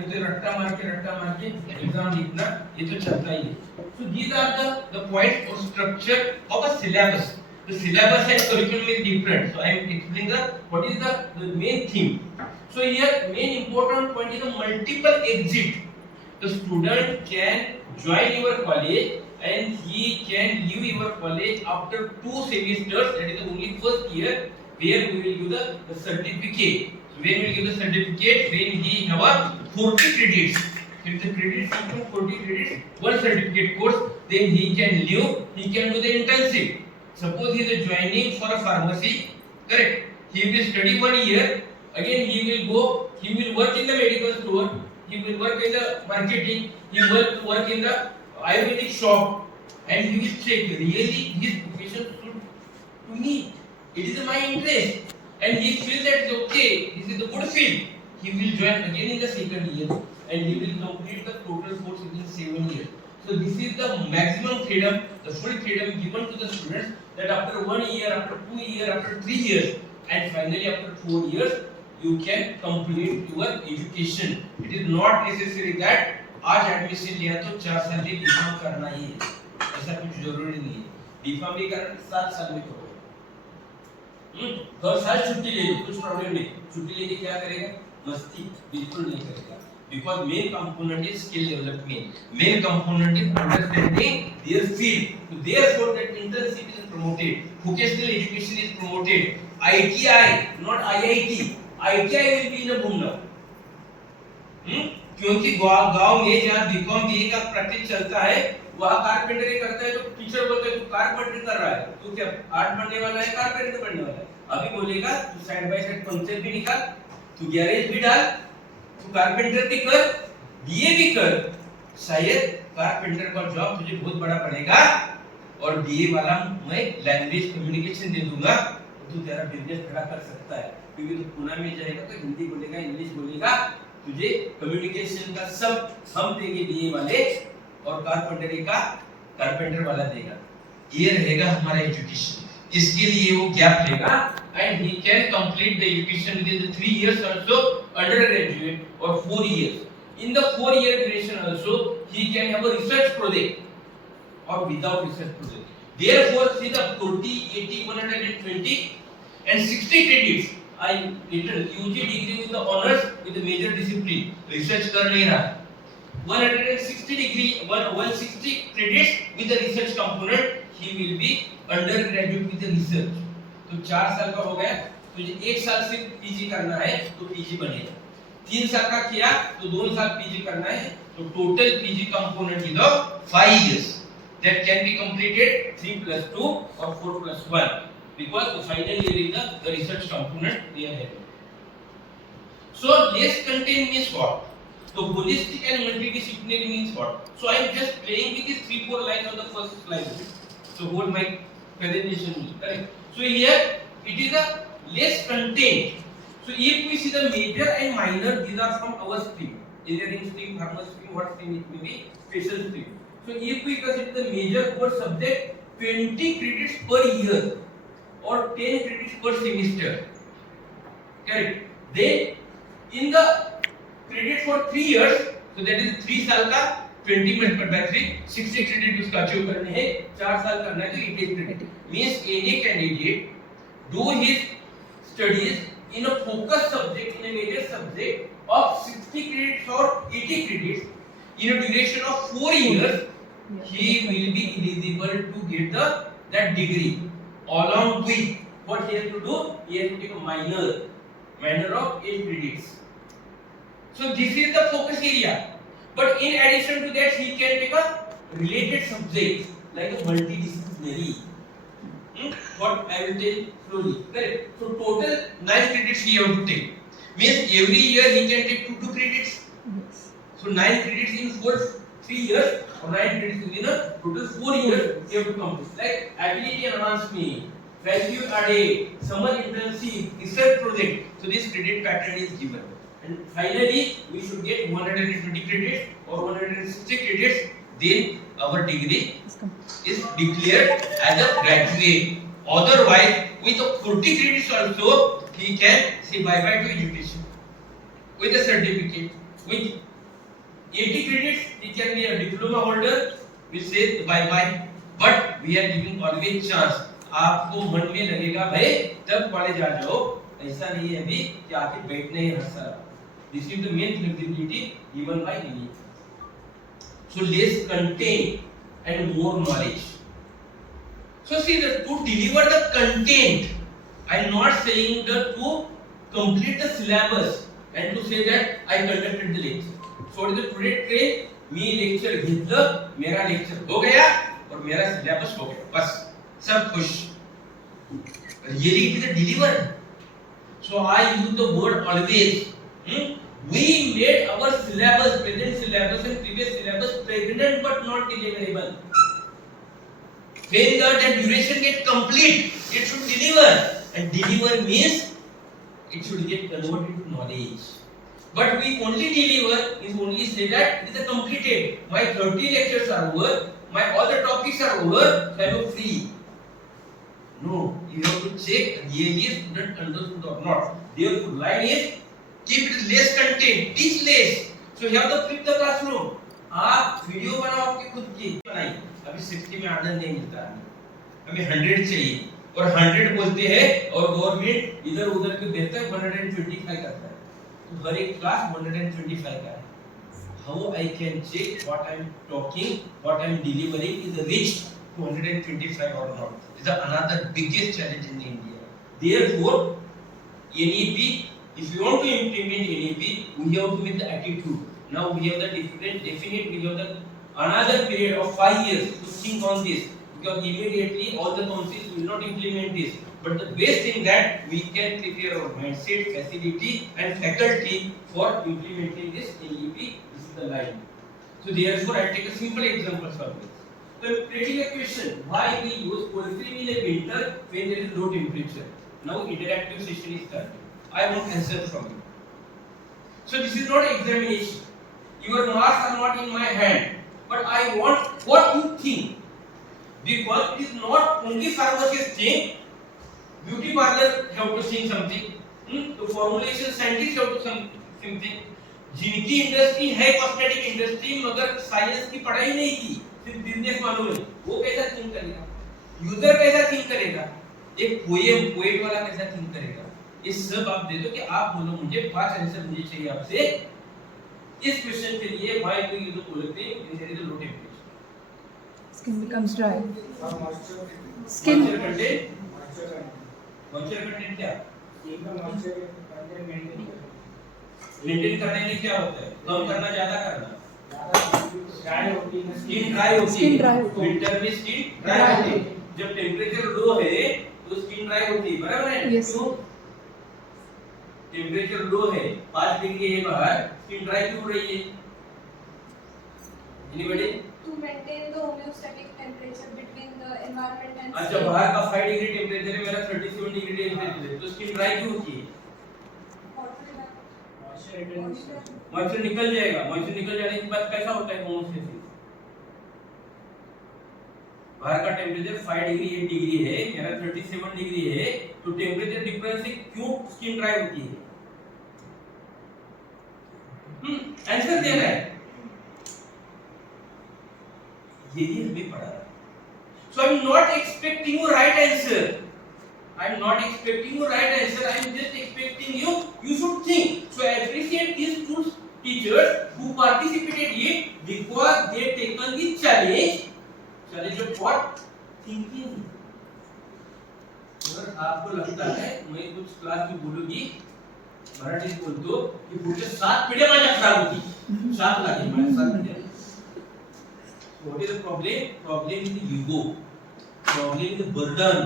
ये तो रट्टा मार के एग्जाम लिखना, ये तो चलता ही है। So these are the points or structure of a syllabus. The syllabus and curriculum is different. So I am explaining what is the main thing. So here main important point is the multiple exit. The student can join your college and he can leave your college after 2 semesters. That is the only first year where we will give the certificate. So when we will give the certificate, when he have 40 credits. If the credits equal 40 credits, one certificate course, then he can leave. He can do the internship. Suppose he is joining for a pharmacy, correct? He will study 1 year. Again he will go. He will work in the medical store. He will work in the marketing. He will work in the Ayurvedic shop, and he will check really his profession suit to me. It is my interest, and he feels that okay, this is a good field. He will join again in the second year, and he will complete the total course within 7 years. So this is the maximum freedom, the full freedom given to the students, that after 1 year, after 2 years, after 3 years, and finally after 4 years, you can complete your education. It is not necessary that आज admission लिया तो 4 साल की बीफार्म करना ही है, ऐसा कुछ जरूरी नहीं है। बीफार्म भी करना 7 साल में करो। हर साल छुट्टी ले लो, कुछ प्रॉब्लम नहीं। छुट्टी लेके क्या करेगा? मस्ती बिल्कुल नहीं करेगा। Because main component is skill development. Main component is understanding their field. So therefore that internship is promoted. Vocational education is promoted. ITI, not IIT. ITI will be in a boom now. क्योंकि गांव में जहाँ BCom BA का practice चलता है, वहाँ carpentry करता है, तो टीचर बोलता है तू कारपेंटरी कर रहा है, तू क्या आर्ट बनने वाला है, कारपेंटर बनने वाला है। अभी बोलेगा तू साइड बाय साइड पंक्चर भी निकाल, तू गैरेज भी डाल, तू कारपेंटर भी कर, बीए भी कर, शायद कारपेंटर का जॉब तुझे बहुत बड़ा पड़ेगा, और बीए वाला मैं लैंग्वेज कम्युनिकेशन दे दूंगा, तू तेरा बिजनेस खड़ा कर सकता है। क्योंकि तू पुणे में जाएगा तो हिंदी बोलेगा, इंग्लिश बोलेगा, तुझे कम्युनिकेशन का सब हम देंगे बीए वाले, और कारपेंटरी का कारपेंटर वाला देगा। ये रहेगा हमारा एजुकेशन। इसके लिए वो गैप लेगा, and he can complete the education within the 3 years also, undergraduate or 4 years. In the 4-year duration also, he can have a research project or without research project. Therefore, see the 40, 80, 120 and 60 credits. I written UG degree with the honors with the major discipline. Research कर नहीं रहा। 160 degree, 160 credits with the research component. He will be undergraduate with the research. तो 4 साल का हो गया, तुझे 1 साल सिर्फ पीजी करना है तो पीजी बनेगा। 3 साल का किया तो 2 साल पीजी करना है, तो total PG component is 5 years that can be completed 3+2 or 4+1, because the final year is the research component we are having. So less content means what? So holistic and multidisciplinary means what? So I am just playing with these 3-4 lines on the first slide. So hold my presentation, correct? So here it is a less content. So if we see the major and minor, these are from our stream, engineering stream, pharmacy stream, what stream it may be, special stream. So if we consider the major course subject, 20 credits per year or 10 credits per semester, correct? Then in the credit for 3 years, so that is 3 साल का 20 multiplied by 3, 60 credit उसका achieve करने हैं, 4 साल करना है तो 80 credit. Means any candidate do his studies in a focus subject, in a major subject of 60 credits or 80 credits in a duration of 4 years, he will be eligible to get that degree. Along with what he has to do, he has to take a minor of 8 credits. So this is the focus area. But in addition to that, he can take a related subject like a multidisciplinary. What I will tell slowly. Correct. So total 9 credits he have to take. Means every year he can take 2 credits. Yes. So 9 credits in 3 years, or 9 credits within a total 4 years he have to complete. Like ability enhancement, value added, summer internship, research project. So this credit pattern is given. And finally we should get 120 credits or 160 credits. Then our degree is declared as a graduate. Otherwise, with 40 credits also, he can say bye bye to education with a certificate, with 80 credits, he can be a diploma holder. We say bye bye, but we are giving always chance. आपको मन में लगेगा भाई तब college आ जाओ, ऐसा नहीं है अभी कि आके बैठने ही हर साल. This is the main flexibility given by EE. So less content and more knowledge. So see that to deliver the content, I am not saying that to complete the syllabus and to say that I conducted the lecture. So the today train me lecture घेतलं, मेरा lecture हो गया और मेरा syllabus हो गया, बस सब खुश. Really it is delivered. So I use the word always. We made our syllabus, present syllabus and previous syllabus pregnant but not deliverable. When the duration get complete, it should deliver, and deliver means it should get converted to knowledge. But we only deliver is only say that it is a completed. My 30 lectures are over, my all the topics are over, so I am free. No, you have to check really student understood or not. Therefore, line is keep it less content, teach less. So you have to flip the classroom. आप video बनाओ आपकी खुद की बनाइए. अभी 60 में आनंद नहीं मिलता है, हमें 100 चाहिए और 100 बोलते हैं और गवर्नमेंट इधर उधर के देता है 125 करता है. तो हर एक क्लास 125 का है. How I can check what I am talking, what I am delivering is reached 125 or not? Is another biggest challenge in India. Therefore, NEP, if you want to implement NEP, we have to make the attitude. Now we have the definite, we have the another period of 5 years to think on this, because immediately all the councils will not implement this. But the best thing that we can prepare our mindset, facility and faculty for implementing this NEP. This is the line. So therefore, I take a simple example for this. So I am creating a question: why we use polyethylene in a winter when there is low temperature? Now interactive session is started. I want answer from you. So this is not examination. Your marks are not in my hand, but I want what you think, because it is not only pharmacist thing. Beauty parlor have to think something. तो formulation scientist have to something. जिनकी industry है cosmetic industry, मगर science की पढ़ाई नहीं की, सिर्फ business मालूम है, वो कैसा थिंक करेगा? यूजर कैसा थिंक करेगा? एक पोएट वाला कैसा थिंक करेगा? ये सब आप दे दो कि आप बोलो मुझे 5 आंसर मुझे चाहिए आपसे इस क्वेश्चन के लिए. Why do you use polyethylene when there is a low temperature? Skin becomes dry. Skin Skin content. Moisture content क्या? मेंटेन करने में क्या होता है? कम करना, ज्यादा करना? ड्राई होती है, स्किन ड्राई होती है. विंटर में स्किन ड्राई होती है. जब टेंपरेचर लो है तो स्किन ड्राई होती है, बराबर है? क्यों? टेंपरेचर लो है, 5 डिग्री है बाहर, स्किन ड्राई क्यों हो रही है? Anybody? To maintain the homeostatic temperature between the environment and अच्छा, बाहर का 5 डिग्री टेंपरेचर है, मेरा 37 डिग्री टेंपरेचर है, तो स्किन ड्राई क्यों होती है? मॉइस्चर निकल जाएगा. मॉइस्चर निकल जाने के बाद कैसा होता है होमोस्टेसिस? बाहर का टेंपरेचर 5 डिग्री 8 डिग्री है, मेरा 37 डिग्री है, तो टेंपरेचर डिफरेंस से क्यों स्किन ड्राई होती है? आंसर देना है. यही हमें पढ़ा है. So I am not expecting you right answer. I am not expecting you right answer. I am just expecting you should think. So I appreciate these two teachers who participated it because they taken the challenge. Challenge of what? Thinking. अगर आपको लगता है मैं कुछ class में बोलूंगी मराठी बोल दो कि पुढचे 7 पिढ्या माझ्या खराब होती, 7 लागेल माझ्या 7 पिढ्या. What is the problem? Problem is the ego. Problem is the burden.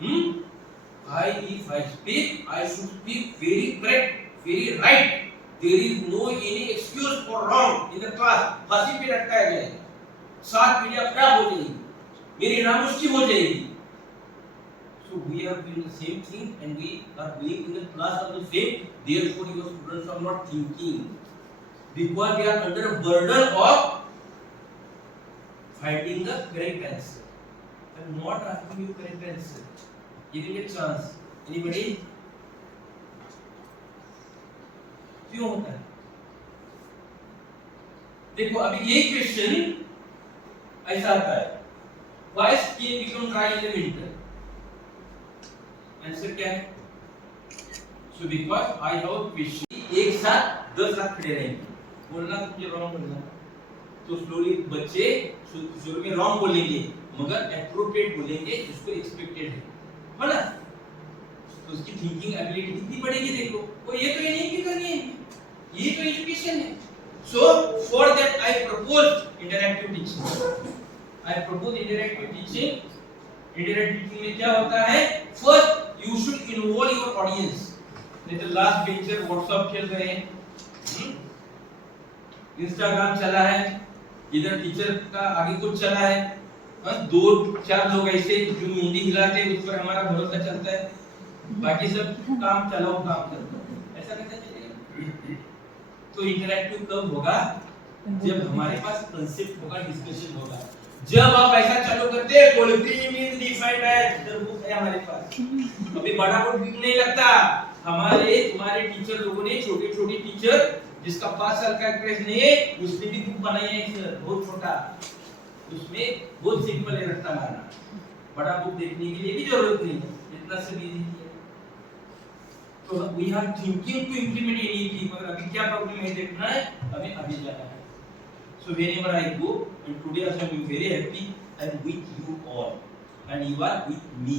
If I speak, I should speak very correct, very right. There is no any excuse for wrong in the class. फांसी पे लटकाया जाएगा. 7 पीढ़ियां खराब हो जाएगी, मेरी नामुष्की हो जाएगी. So we are doing the same thing and we are doing in the class of the same. Therefore, your students are not thinking because they are under a burden of finding the correct answer. I am not asking you correct answer. Giving a chance. Anybody? क्यों होता है? देखो अभी ये question ऐसा आता है, why skin become dry in the winter? Answer क्या है? So because I have question एक साथ 10 लाख खड़े रहेंगे, बोलना मुझे रॉन्ग बोलना, तो स्लोली बच्चे शुरू में रॉन्ग बोलेंगे मगर एप्रोप्रिएट बोलेंगे जिसको एक्सपेक्टेड है ना? तो उसकी थिंकिंग एबिलिटी कितनी बढ़ेगी देखो। वो ये तो नहीं कि करनी है, ये तो एजुकेशन है। So for that I propose interactive teaching. I propose interactive teaching. Interactive teaching में क्या होता है? First you should involve your audience. नहीं तो लास्ट बेंचर व्हाट्सएप खेल रहे हैं, इंस्टाग्राम चला है, इधर टीचर का आगे कुछ चला है, दो चार लोग ऐसे जो मुंडी हिलाते हैं उस पर हमारा भरोसा चलता है, बाकी सब काम चलाओ काम करता है, ऐसा कैसे चलेगा? तो इंटरैक्टिव कब होगा? जब हमारे पास कांसेप्ट होगा, डिस्कशन होगा। जब आप ऐसा चालू करते हैं पोलिट्री मीन डिफाइंड है, जब वो है हमारे पास अभी बड़ा बोर्ड भी नहीं लगता। हमारे तुम्हारे टीचर लोगों ने छोटे छोटे टीचर जिसका 5 साल का एक्सपीरियंस नहीं है उसने भी बुक बनाई है सर, बहुत छोटा, उसमें बहुत सिंपल है रट्टा मारना, बड़ा बुक देखने के लिए भी जरूरत नहीं है, इतना सब इजी है। तो we are thinking to implement anything, मगर अभी क्या प्रॉब्लम है देखना है, हमें आगे जाना है। सो whenever I go and today also I am very happy I am with you all and you are with me।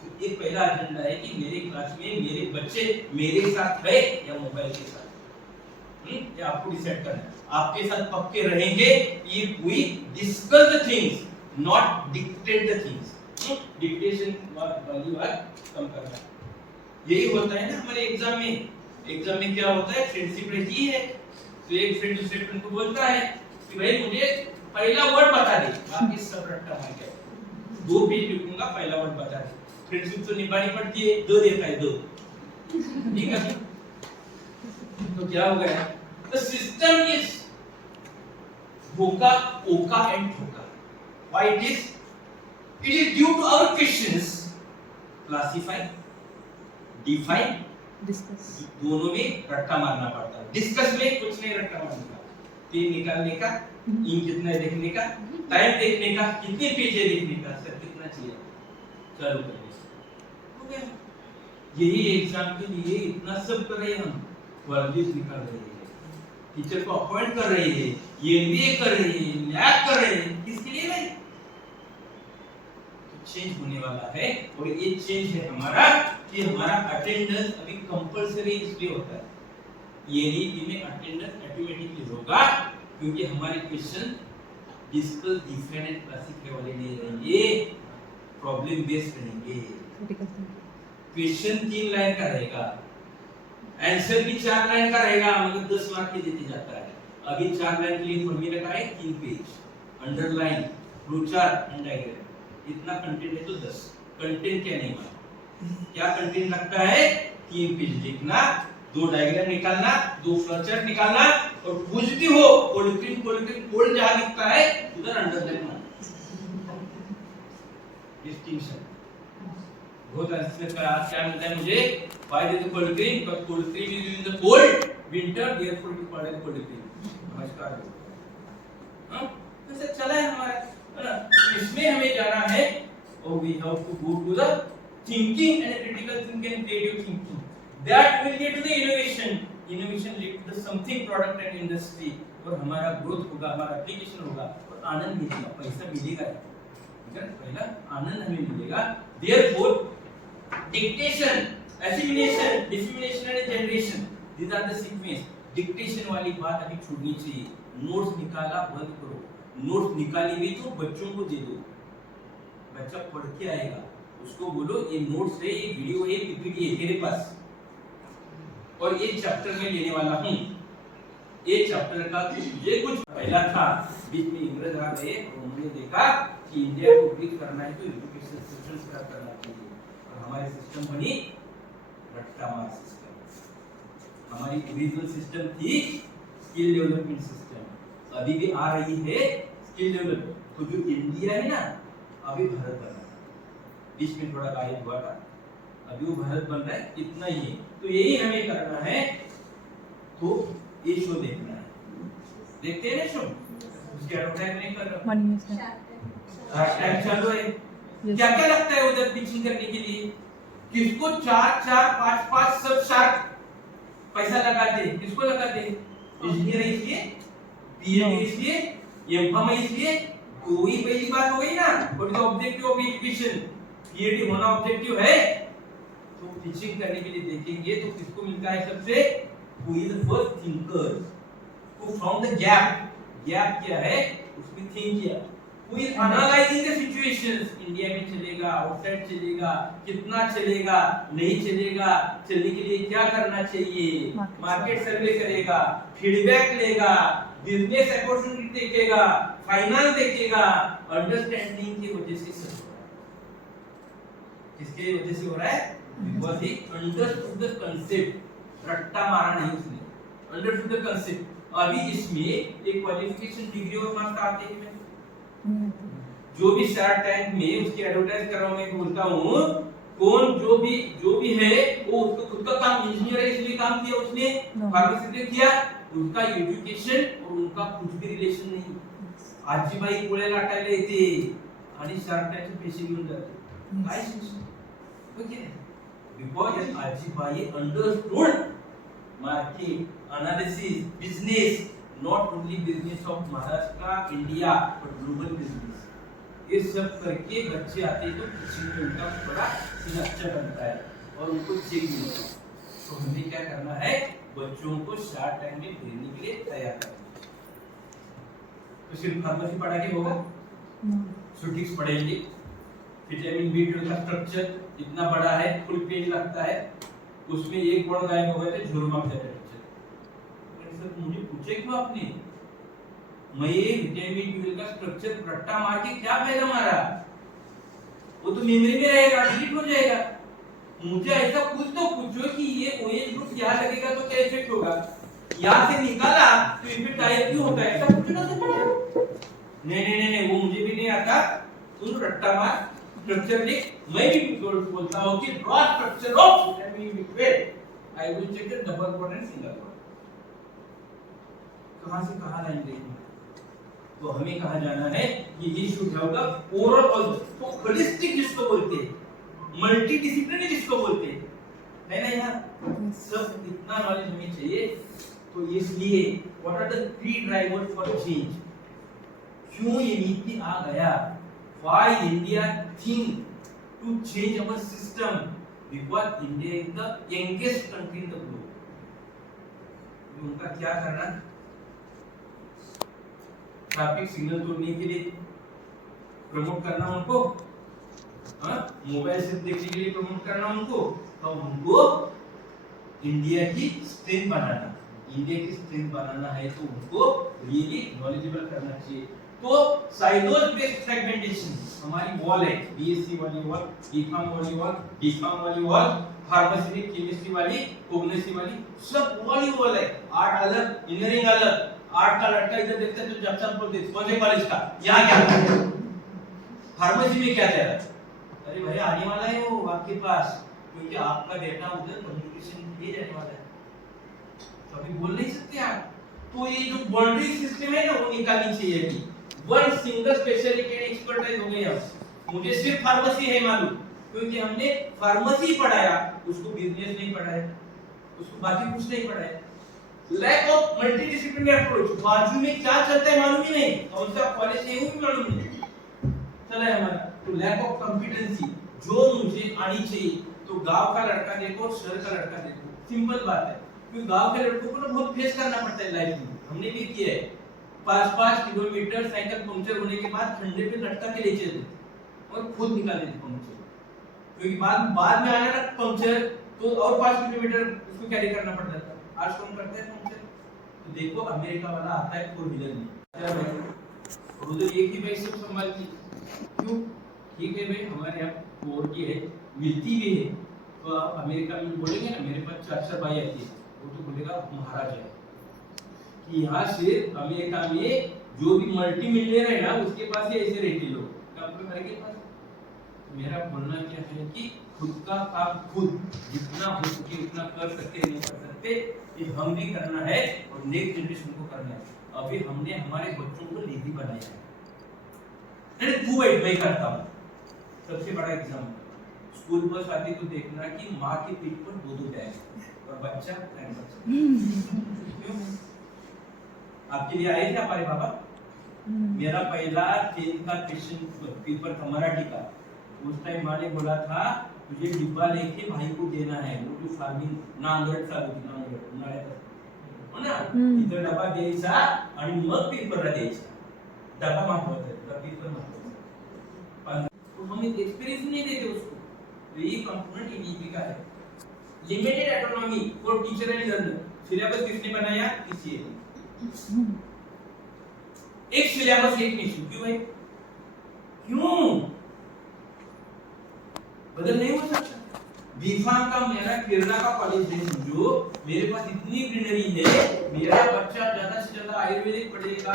तो एक पहला एजेंडा है कि मेरे क्लास में मेरे बच्चे मेरे साथ है या मोबाइल के साथ, ये आपको डिसाइड करना है। आपके साथ पक्के रहेंगे if we discuss the things not dictate the things। Dictation वाली बात कम करना है। यही होता है ना हमारे एग्जाम में। एग्जाम में क्या होता है? फ्रेंडशिप रहती है, तो एक फ्रेंड दूसरे फ्रेंड को बोलता है कि भाई मुझे पहला वर्ड बता दे, बाकी सब रट्टा मार के 2 पेज लिखूंगा, पहला वर्ड बता दे। फ्रेंडशिप तो निभानी पड़ती है, 2 देता है 2, ठीक है? तो क्या हो गया? द सिस्टम इज भूखा ओका एंड ठोका। Why it is due to our questions classify define discuss, दोनों में रट्टा मारना पड़ता है। डिस्कस में कुछ नहीं रट्टा मारने का, 3 निकालने का, इन कितना है देखने का, टाइम देखने का, कितने पेज है देखने का, सर कितना चाहिए, चालू करने से हो गया। यही एग्जाम के लिए इतना सब कर रहे हैं हम, वर्जिश निकाल रहे हैं, टीचर को अपॉइंट कर रहे हैं, एमबीए कर रहे हैं, लैब कर रहे हैं, किसके लिए नहीं? चेंज होने वाला है और ये चेंज है हमारा कि हमारा अटेंडेंस अभी कंपलसरी इसलिए होता है, ये नहीं कि में अटेंडेंस ऑटोमेटिकली होगा, क्योंकि हमारे question discuss define and classify वाले नहीं रहेंगे, प्रॉब्लम बेस्ड रहेंगे। क्वेश्चन 3 लाइन का रहेगा, आंसर भी 4 लाइन का रहेगा, मगर 10 मार्क के देते जाता है। अभी 4 लाइन के लिए फॉर्मूला का है 3 page, underline, flow chart and diagram, इतना कंटेंट है तो 10। कंटेंट क्या नहीं मालूम, क्या कंटेंट लगता है? 3 पेज लिखना, 2 डायग्राम निकालना, 2 फ्लो चार्ट निकालना, और कुछ भी हो पॉलिटिन कोड जहां लिखता है उधर अंडरलाइन मारना। डिस्टिंक्शन बहुत अच्छे से आज क्या मिलता है मुझे? Find the polythene, because polythene is in the cold winter, therefore it is called as polythene. नमस्कार। हां कैसे चला है हमारा, है ना? इसमें हमें जाना है और we have to go to the thinking and critical thinking and creative thinking, that will lead to the innovation, innovation lead to the something product and industry, और हमारा ग्रोथ होगा, हमारा एप्लीकेशन होगा और आनंद मिलेगा, पैसा मिलेगा, ठीक है? पहला आनंद हमें मिलेगा। Therefore dictation, assimilation, dissimilation and generation, these are the sequence. Dictation वाली बात अभी छोड़नी चाहिए, नोट्स निकाला बंद करो, नोट्स निकाली हुई तो बच्चों को दे दो, बच्चा पढ़ के आएगा, उसको बोलो ये नोट्स है, ये वीडियो है, पीपीटी है तेरे पास, और ये चैप्टर में लेने वाला हूँ, ये चैप्टर का ये कुछ पहला था, बीच में इंग्रज आ गए और उन्होंने देखा कि इंडिया को ग्रीक करना है तो एजुकेशन सिस्टम स्टार्ट करना चाहिए, और हमारे सिस्टम बनी रट्टा मार सिस्टम। हमारी ओरिजिनल सिस्टम थी स्किल डेवलपमेंट सिस्टम, अभी भी आ रही है स्किल डेवलपमेंट। तो जो इंडिया है ना, अभी भारत बन रहा है, बीच में थोड़ा गायब हुआ था, अभी वो भारत बन रहा है, इतना ही। तो यही हमें करना है, तो ये शो देखना है, देखते हैं ना शुभ, उसकी एडवर्टाइज नहीं कर रहा, 1 year sir. शार्क टैंक चालू है। Yes. क्या क्या लगता है उधर पिचिंग करने के लिए? किसको 4-4, 5-5 सब शार्क पैसा लगाते, किसको लगाते? इंजीनियर इसलिए, पीएचडी इसलिए, एमफार्मा इसलिए। कोई पहली बात हो गई ना, what is objective of education? PhD होना ऑब्जेक्टिव है, तो टीचिंग करने के लिए देखेंगे तो किसको मिलता है सबसे? Who is the first thinker who found the gap. Gap क्या है उसमें थिंक किया। Who is analysing the situations, India में चलेगा, आउटसाइड चलेगा, कितना चलेगा, नहीं चलेगा, चलने के लिए क्या करना चाहिए, मार्केट सर्वे करेगा, फीडबैक लेगा, बिजनेस अपॉर्चुनिटी देखेगा, फाइनेंस देखेगा। अंडरस्टैंडिंग की वजह से सब हो रहा है। किसके वजह से हो रहा है? Because he understood the concept. रट्टा मारा नहीं उसने, अंडरस्टूड द कांसेप्ट। अभी इसमें एक क्वालिफिकेशन डिग्री और मार्क्स आते हैं। जो भी शार्क टैंक में उसकी एडवर्टाइज कर रहा हूं, मैं बोलता हूं कौन जो भी है वो उसको खुद का काम, इंजीनियर है इसलिए काम किया उसने, फार्मासिस्ट किया, उसका एजुकेशन और उनका कुछ भी रिलेशन नहीं। आजीबाई गोळ्या लाटायला येते आणि शार्क टँकचे पैसे घेऊन जाते, काय शिक्षण ओके? बिकॉज आजीबाई understood market analysis, business, not only business of Maharashtra, India, but global business. ये सब करके बच्चे आते हैं तो टीचिंग में उनका बड़ा सीन अच्छा बनता है और उनको चेक मिलता है। तो हमें क्या करना है? बच्चों को शार्क टैंक में भेजने के लिए तैयार करना। तो सिर्फ फार्मेसी पढ़ा के होगा? सुटिक्स पढ़ेंगे, विटामिन बी12 का स्ट्रक्चर इतना बड़ा है, फुल पेज लगता है, उसमें एक बॉन्ड गायब हो गए थे, झुरमाम चैप्टर। सर मुझे पूछे क्यों आपने? मैं विटामिन बी12 का स्ट्रक्चर रट्टा मार के क्या फायदा मारा? वो तो मेमोरी में रहेगा, डिलीट हो जाएगा। मुझे ऐसा कुछ तो पूछो कि ये ओएच ग्रुप यहाँ लगेगा तो क्या इफेक्ट होगा, यहाँ से निकाला तो इफेक्ट आया क्यों होता है, ऐसा पूछो ना सर। नहीं, वो मुझे भी नहीं आता। तुम रट्टा मार, स्ट्रक्चर लिख। मैं भी बोलता हूँ कि ड्रॉ स्ट्रक्चर ऑफ विटामिन बी12, I will check the double bond and single bond. कहां से कहां लाएंगे? तो हमें कहा जाना है कि ये should have the overall also, तो होलिस्टिक जिसको बोलते हैं, मल्टी डिसिप्लिनरी जिसको बोलते हैं, है ना? यहाँ सब इतना नॉलेज हमें चाहिए। तो इसलिए what are the 3 drivers for change? क्यों ये नीति आ गया? Why India think to change our system? Because India is the youngest country in the globe. उनका क्या करना? ट्रैफिक सिग्नल तोड़ने के लिए प्रमोट करना उनको, मोबाइल से देखने के लिए प्रमोट करना उनको, तो उनको इंडिया की स्ट्रेंथ बनाना, इंडिया की स्ट्रेंथ बनाना है तो उनको रियली नॉलेजेबल करना चाहिए। तो साइलोज बेस्ड फ्रेगमेंटेशन हमारी वॉल है, बीएससी वाली वॉल, बीकॉम वाली वॉल, बीकॉम वाली वॉल, फार्मेसी में केमिस्ट्री वाली, कोग्निटिव वाली, सब वाली वॉल है। आर्ट अलग, इंजीनियरिंग अलग। आर्ट का लड़का इधर देखता है तो जब बोलते कौन से कॉलेज का, यहाँ क्या कर रहा है, फार्मेसी में क्या कर रहा है? अरे भाई आने वाला है वो आपके पास, क्योंकि आपका डेटा उधर कम्युनिकेशन किए जाने वाला है, तो अभी बोल नहीं सकते आप। तो ये जो बाउंड्री सिस्टम है ना वो निकालनी चाहिए। अभी वन सिंगल स्पेशलिटी एक्सपर्टाइज हो गई। अब मुझे सिर्फ फार्मेसी है मालूम, क्योंकि हमने फार्मेसी पढ़ाया, उसको बिजनेस नहीं पढ़ाया, उसको बाकी कुछ नहीं पढ़ाया। लैक ऑफ मल्टीडिसिप्लिनरी अप्रोच, बाजू में क्या चलता है मालूम ही नहीं, कौन सा कॉलेज है वो भी मालूम नहीं चला है हमारा। तो लैक ऑफ कॉम्पिटेंसी जो मुझे आनी चाहिए, तो गांव का लड़का देखो, शहर का लड़का देखो, सिंपल बात है। क्योंकि गांव के लड़कों को ना बहुत फेस करना पड़ता है लाइफ में, हमने भी किया है। 5-5 किलोमीटर साइकिल पंक्चर होने के बाद खंडे पे लटका के ले चलते और खुद निकाले थे पंक्चर, क्योंकि बाद में आना ना पंक्चर तो और 5 किलोमीटर उसको कैरी करना पड़ता था। आज कौन करते हैं पंक्चर? तो देखो अमेरिका वाला आता है 4 व्हीलर में, और उधर एक ही बाइक सब संभाल की। क्यों? ठीक है भाई, हमारे यहाँ 4 की है, मिलती भी है। तो आप अमेरिका में बोलेंगे ना मेरे पास 4 बाइक आती है, वो तो बोलेगा महाराज है। कि यहाँ से अमेरिका में जो भी मल्टी मिलियनर है ना उसके पास ही ऐसे रहते लोग, अपने घर के पास। मेरा बोलना क्या है कि खुद का काम खुद जितना हो सके उतना कर सकते, नहीं कर सकते, ये हम भी करना है और नेक्स्ट जनरेशन को करना है। अभी हमने हमारे बच्चों को लेजी बनाया है। नहीं तू बैठ, मैं करता हूँ। सबसे बड़ा एग्जाम्पल, स्कूल बस आती तो देखना कि माँ की पीठ पर 2-2 बैग और बच्चा क्यों? आपके लिए आए थे हमारे बाबा? मेरा पहला 10th का क्वेश्चन पेपर था मराठी का। उस टाइम माँ ने बोला था तुझे डिब्बा लेके भाई को देना है, वो जो फार्मिंग नांगरट चालू होती, नांगरट उन्हाळ्यात हो ना, इथं डबा द्यायचा आणि मग पेपरला द्यायचा। डबा महत्वाचा है, डबा पेपर महत्वाचा है, तो हम एक्सपीरियंस नहीं देते उसको। तो ये कंपोनेंट ईडीपी का है, limited autonomy for teacher and learner. Syllabus किसने बनाया? किसी ने। एक सिलेबस एक इशू, क्यों भाई? क्यों बदल नहीं हो सकता? बीफाम का मेरा केरला का कॉलेज है, समझो मेरे पास इतनी ग्रीनरी है, मेरा बच्चा ज्यादा से ज्यादा आयुर्वेदिक पढ़ेगा,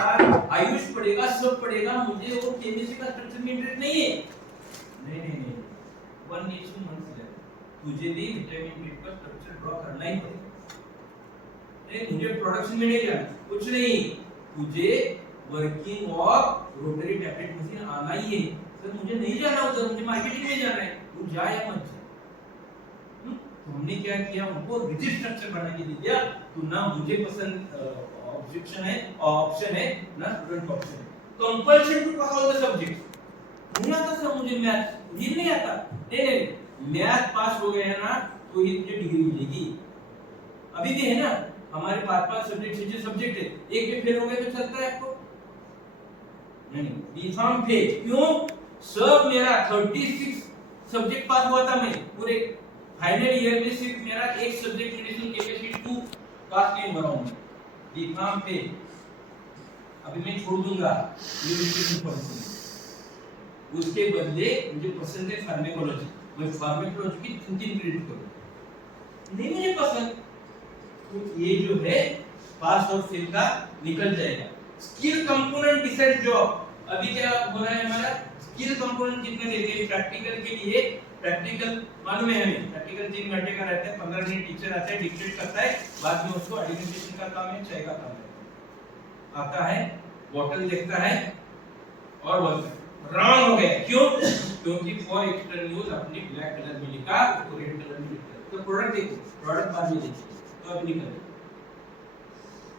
आयुष पढ़ेगा, सब पढ़ेगा, मुझे वो केमिस्ट्री का स्ट्रक्चर में इंटरेस्ट नहीं है। नहीं, वन नेशन वन सिलेबस, तुझे भी विटामिन बी का स्ट्रक्चर ड्रॉ करना ही पड़ेगा। मुझे प्रोडक्शन में नहीं जाना, कुछ नहीं, तुझे working of rotary tablet machine आना ही है। सर मुझे नहीं जाना उधर, मुझे मार्केटिंग में जाना है, तू जा या मत जा। तो हमने क्या किया, उनको रिजिड स्ट्रक्चर बना के दिया, तो ना मुझे पसंद ऑब्जेक्शन है, ऑप्शन है, ना स्टूडेंट ऑप्शन है। Compulsion to pass all the subjects. नहीं आता सर मुझे मैथ, ये नहीं आता, नहीं, मैथ पास हो गया ना तो ही तुझे डिग्री मिलेगी। अभी भी है ना हमारे 5-5 सब्जेक्ट, 6 सब्जेक्ट है, एक भी फेल हो गए तो चलता है आपको? नहीं, बीफार्म फेल क्यों? सब मेरा 36 सब्जेक्ट पास हुआ था मैं पूरे फाइनल ईयर में, सिर्फ मेरा एक सब्जेक्ट मेडिसिन केमिस्ट्री 2 पास नहीं हुआ हूं। बीफार्म फेल। अभी मैं छोड़ दूंगा यूनिवर्सिटी पढ़ूंगा, उसके बदले मुझे पसंद है फार्मेकोलॉजी, मैं फार्मेकोलॉजी की 3 क्रेडिट करूं। नहीं मुझे पसंद, तो ये जो है पास और फेल का निकल जाएगा। Skill component decide job. अभी क्या हो रहा है हमारा, स्किल कंपोनेंट कितने देते हैं प्रैक्टिकल के लिए? प्रैक्टिकल मालूम है हमें, प्रैक्टिकल 3 घंटे का रहता है, 15 मिनट टीचर आता है, डिक्टेट करता है, बाद में उसको आइडेंटिफिकेशन का काम है, चाय का काम है, आता है बॉटल देखता है और बोलता है रॉन्ग हो गया। क्यों? क्योंकि फॉर एक्सटर्नल यूज अपने ब्लैक कलर में लिखा, उसको रेड कलर में लिखा। तो प्रोडक्ट देखो, प्रोडक्ट बाद में देखो, तो अभी निकल।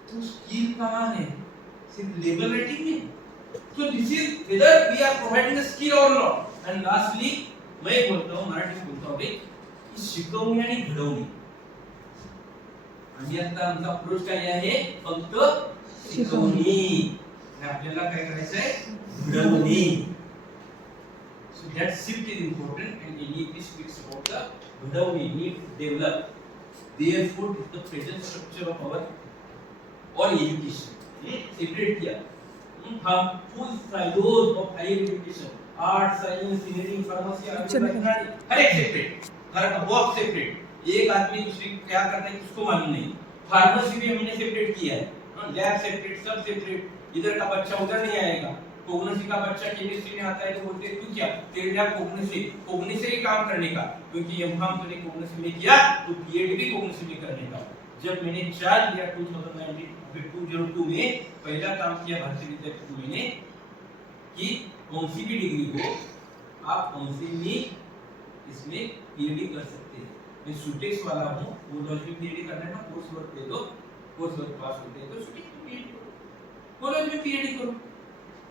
तो स्किल कहां है? सिर्फ लेबल राइटिंग में। So this is whether we are providing the skill or not. And lastly, मैं बोलता हूँ, मराठी में बोलता हूँ भाई, की शिकवणी आणि घडवणी। आणि आता आमचा अप्रोच काय आहे? फक्त शिकवणी। आणि आपल्याला काय करायचं आहे? घडवणी। So that shift is important and NEP speaks about the घडवणी, need to develop. Therefore, the present structure of our all education. Separate किया, हम full silos of higher education, art, science, engineering, pharmacy, हर एक separate, हर का box separate. एक आदमी दूसरे क्या करता है उसको मालूम नहीं। फार्मेसी भी हमने सेपरेट किया है, लैब सेपरेट, सब सेपरेट। इधर का बच्चा उधर नहीं आएगा, कोग्निसी का बच्चा केमिस्ट्री में आता है तो बोलते हैं तू क्या तेरा कोग्निसी ही काम करने का, क्योंकि एमफार्म तूने कोग्निसी में किया तो पीएचडी भी कोग्निसी में करने का। जब मैंने चार्ज लिया 2002 में, पहला काम किया भारतीय विद्यापीठ में मैंने कि कौन-सी भी डिग्री हो आप कौन-सी भी इसमें पीएचडी कर सकते हैं। मैं सुटेक्स वाला हूं, वो लॉजिक पीएचडी करना है ना, कोर्स वर्क दे दो, कोर्स वर्क पास होते हैं तो सुटेक्स में पीएचडी करो, कॉलेज में पीएचडी करो,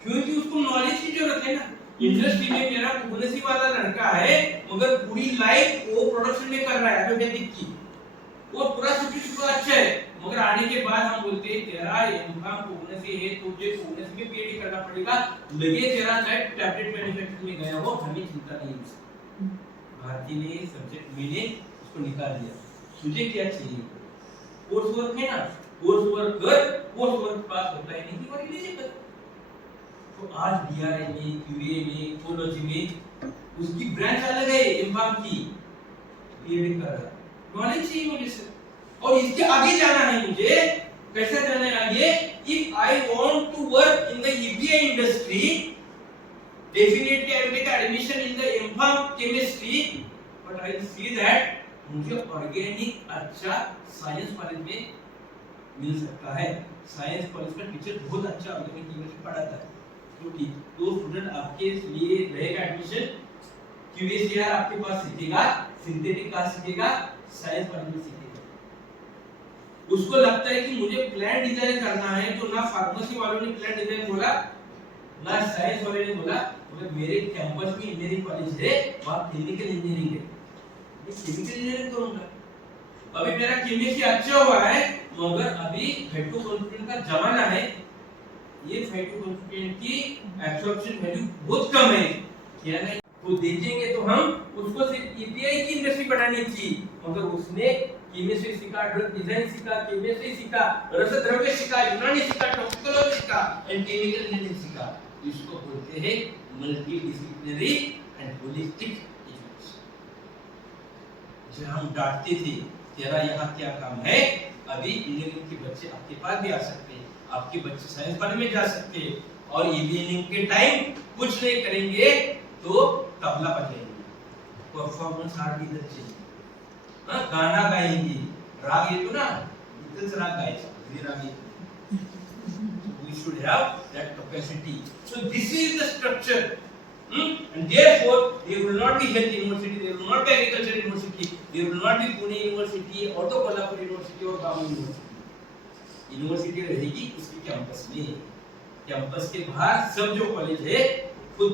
क्योंकि उसको नॉलेज की जरूरत है ना। इंडस्ट्री में मेरा कोग्निसी वाला लड़का है मगर पूरी लाइफ वो प्रोडक्शन में कर रहा है एलोपैथिक की, वो पूरा सब अच्छा है, मगर आने के बाद हम बोलते हैं तेरा एमकॉम कोग्निसी है, तुझे कोग्निसी में पीएचडी करना पड़ेगा, लगे तेरा चाहे टैबलेट मैन्युफैक्चरिंग में गया हो, हमें चिंता नहीं है। भारती ने सब्जेक्ट मैंने उसको निकाल दिया, तुझे क्या चाहिए? कोर्स वर्क है ना, कोर्स वर्क कर, कोर्स वर्क पास होता है नहीं और एलिजिबल। तो आज डीआरए में, क्यूए में, इकोलॉजी में उसकी ब्रांच अलग है, एमकॉम की पीएचडी कर रहा है, नॉलेज चाहिए मुझे सर। और इसके आगे जाना है मुझे, कैसे जाना है आगे? If I want to work in the EBA industry, definitely I will take admission in the M Pharm chemistry, but I see that मुझे ऑर्गेनिक अच्छा साइंस कॉलेज में मिल सकता है। साइंस कॉलेज का टीचर बहुत अच्छा ऑर्गेनिक केमिस्ट्री पढ़ाता है, क्योंकि तो स्टूडेंट आपके लिए रहेगा एडमिशन, क्यूएसीआर आपके पास सीखेगा, सिंथेटिक का सीखेगा, साइंस कॉलेज में सीखेगा। उसको लगता है कि मुझे प्लान डिजाइन करना है, तो ना फार्मेसी वालों ने प्लान डिजाइन बोला, ना साइंस वाले ने बोला, मगर मेरे कैंपस में इंजीनियरिंग कॉलेज है, वहां केमिकल इंजीनियरिंग है, मैं केमिकल इंजीनियरिंग करूंगा। अभी मेरा केमिस्ट्री अच्छा हुआ है, मगर अभी फाइटोकेमिकल का जमाना है, ये फाइटोकेमिकल की एब्जॉर्प्शन वैल्यू बहुत कम है, क्या नहीं वो देखेंगे तो हम उसको सिर्फ ईपीआई की इंडस्ट्री बनानी थी, मगर उसने केमिस्ट्री सीखा, ड्रग डिजाइन सीखा, केमिस्ट्री सीखा, रसद्रव्य सीखा, यूनानी सीखा, टॉक्सिकोलॉजी सीखा एंड केमिकल इंजीनियरिंग सीखा। इसको बोलते हैं multi disciplinary and holistic education. जो हम डांटते थे तेरा यहाँ क्या काम है, अभी इंजीनियरिंग के बच्चे आपके पास भी आ सकते हैं, आपके बच्चे साइंस कॉलेज में जा सकते हैं, और इवनिंग के टाइम कुछ नहीं करेंगे तो तबला बजाएंगे, परफॉर्मेंस आर्ट इधर चाहिए, हाँ गाना गाएंगे, राग ये तो ना इतने राग गाएगा, ये राग ये we should have that capacity. So this is the structure, and therefore there will not be health university, there will not be agriculture university, there will not be Pune university, Auto Kolhapur university और गांव university. University रहेगी उसके campus में, campus के बाहर सब जो college है खुद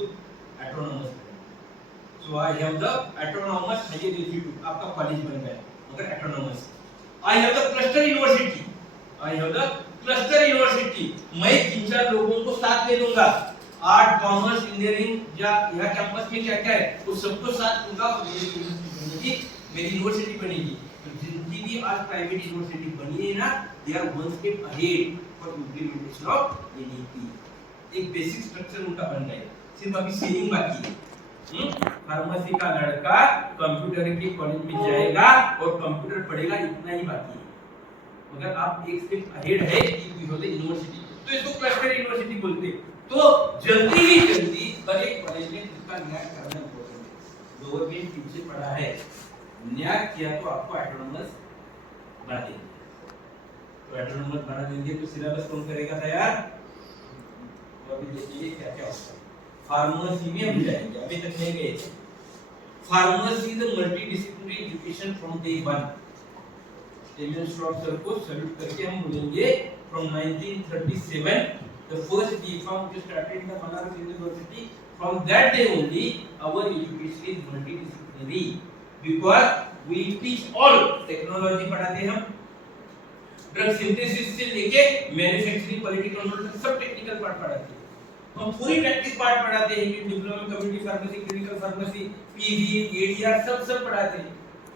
ऑटोनॉमस है। So I have the autonomous higher institute, आपका कॉलेज बन गया मगर autonomous. I have the cluster university, I have the cluster university, मैं 3-4 लोगों को साथ ले लूंगा, आर्ट, कॉमर्स, इंजीनियरिंग या यहाँ कैंपस में क्या क्या है वो सबको साथ लूंगा, मेरी यूनिवर्सिटी बनेगी। तो जिनकी भी आज प्राइवेट यूनिवर्सिटी बनी है ना, they are one step ahead for implementation of NEP. एक बेसिक स्ट्रक्चर उनका बन गया, सिर्फ अभी सीलिंग बाकी है। फार्मेसी का लड़का कंप्यूटर के कॉलेज में जाएगा और कंप्यूटर पढ़ेगा, इतना ही बाकी है, मगर आप एक स्टेप अहेड है कि होते यूनिवर्सिटी, तो इसको क्लस्टर यूनिवर्सिटी बोलते हैं। तो जल्दी ही जल्दी हर एक कॉलेज में इसका न्याय करना इम्पोर्टेंट है। गवर्नमेंट पीछे पड़ा है, न्याय किया तो आपको ऑटोनॉमस बना देंगे, तो ऑटोनॉमस बना देंगे तो सिलेबस कौन करेगा तैयार, तो अभी देखिए क्या क्या होता है। फार्मेसी में हम जाएंगे, अभी तक नहीं गए थे। Pharmacy is a multidisciplinary education from day 1। M N स्ट्रॉप सर को सैल्यूट करके हम बोलेंगे from 1937 the first B.Pharm which started in the Banaras University, from that day only our education is multidisciplinary because we teach all technology पढ़ाते हैं हम, drug synthesis से लेके मैन्युफैक्चरिंग क्वालिटी कंट्रोल तक सब टेक्निकल पार्ट पढ़ाते हैं। हम पूरी प्रैक्टिस पार्ट पढ़ाते हैं कि diploma community pharmacy, clinical pharmacy, PV, ADR सब पढ़ाते हैं।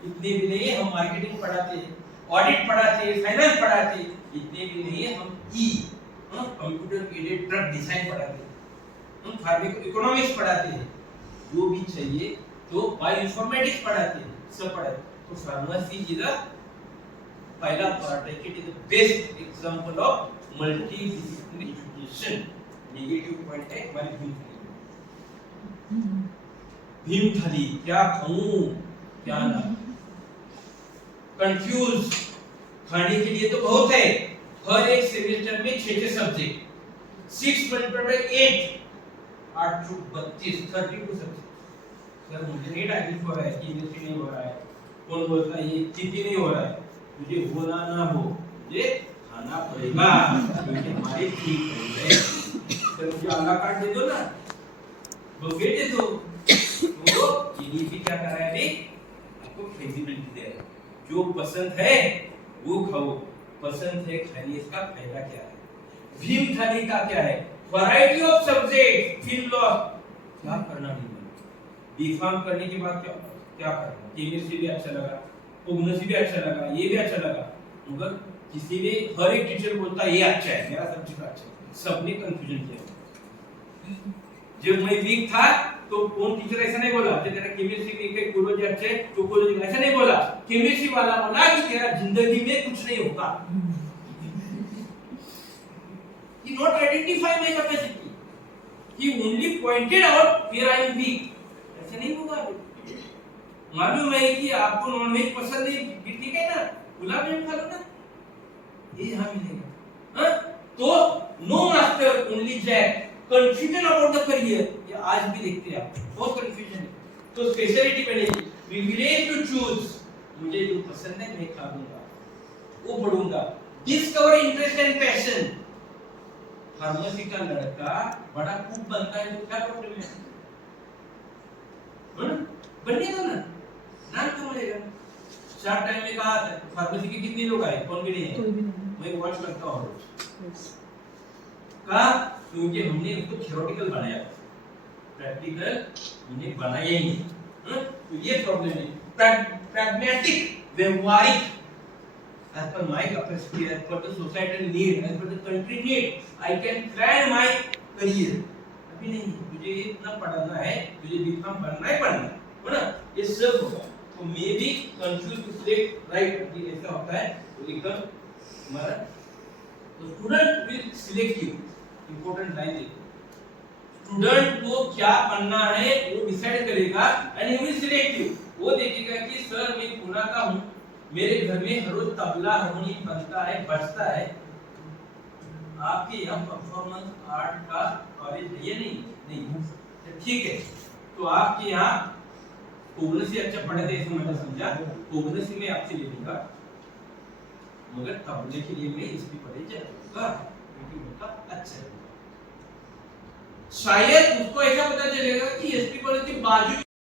इतने भी नहीं हम मार्केटिंग पढ़ाते हैं, ऑडिट पढ़ाते हैं, फाइनेंस पढ़ाते हैं, इतने भी नहीं है हम कंप्यूटर एडेड ड्रग डिजाइन पढ़ाते हैं, हम फार्मेको इकोनॉमिक्स पढ़ाते हैं, जो भी चाहिए तो बायो इंफॉर्मेटिक्स पढ़ाते हैं, सब पढ़ाते हैं। तो फार्मेसी इज द पहला पार्ट है कि it is the best example of multidisciplinary education. Negative point है हमारी भीम थाली क्या खाऊं क्या ना, कंफ्यूज, खाने के लिए तो बहुत है, हर एक सेमेस्टर में 6 subject, 6 multiplied by 8 8 to 32 32 subject. Sir मुझे नहीं डाइजेस्ट हो रहा है, केमिस्ट्री नहीं हो रहा है, कौन बोलता है ये चीटी नहीं हो रहा है, मुझे होना ना हो मुझे खाना पड़ेगा क्योंकि हमारे ठीक है। सर मुझे आला कार्ड दे दो ना, बफे दे दो, तो ये भी क्या कर रहा है अभी आपको फ्लेक्सिबिलिटी दे रहा है, जो पसंद है वो खाओ, पसंद है खाइए, इसका फायदा क्या है। भीम थाली का क्या है, वैरायटी ऑफ सब्जेक्ट, फिल लॉस क्या करना नहीं, बीफार्म करने के बाद क्या क्या करना, केमिस्ट्री भी अच्छा लगा, कोग्नोसी भी अच्छा लगा, ये भी अच्छा लगा, मगर किसी ने हर एक टीचर बोलता है ये अच्छा है, मेरा सब्जेक्ट अच्छा है, सबने कंफ्यूजन किया। जब मैं वीक था तो कौन टीचर ऐसा नहीं बोला कि तेरा केमिस्ट्री वीक है, कोरोलॉजी अच्छा है, टोपोलॉजी ऐसा नहीं बोला, केमिस्ट्री वाला बोला कि तेरा जिंदगी में कुछ नहीं होगा। He not identify my capacity, he only pointed out where I am weak। ऐसा नहीं होगा। मालूम है कि आपको नॉनवेज पसंद है, ठीक है ना, गुलाब जामुन खा लो ना, ये यहाँ मिलेगा। हाँ? तो no master only jack, confusion about the career, ये आज भी देखते हैं आप, बहुत कंफ्यूजन है। तो स्पेशलिटी बनेगी, प्रिविलेज टू चूज, मुझे जो पसंद है मैं खाऊंगा, वो पढ़ूंगा। Discover interest and passion, pharmacy का लड़का बड़ा कुक बनता है तो क्या प्रॉब्लम है? बनने दो ना, नाम क्यों मिलेगा? शार्ट टाइम में कहा था फार्मेसी के कितने लोग आए, कौन गिने हैं? कोई भी नहीं। मैं वॉच करता हूँ रोज। Yes. का क्योंकि हमने उसको थ्योरेटिकल बनाया, प्रैक्टिकल हमने बनाया ही नहीं। तो ये प्रॉब्लम है। प्रैग्मेटिक, व्यवहारिक, as per my capacity, as per the societal need, as per the country need, I can plan my career. अभी नहीं, तुझे इतना पढ़ना है, तुझे बीकॉम पढ़ना है, है ना? ये सब होगा। तो maybe confuse to select right, ये ऐसा होता है। तो एकदम हमारा तो student will select you, important line है। स्टूडेंट को क्या पढ़ना है वो डिसाइड करेगा and he will select you. वो देखेगा कि सर मैं पुणे का हूं, मेरे घर में हर रोज तबला हारमोनियम बनता है, बजता है, आपके यहाँ परफॉर्मेंस आर्ट का कॉलेज है या नहीं? तो ठीक है, तो आपके यहाँ कोगनस से अच्छा पढ़े थे, ऐसे मैंने समझा, कोगनस से मैं आपसे ले लूंगा, मगर तबले के लिए मैं इसकी पढ़े जाऊंगा क्योंकि उनका अच्छा है। शायद उसको ऐसा पता चलेगा कि एसपी कॉलेज के बाजू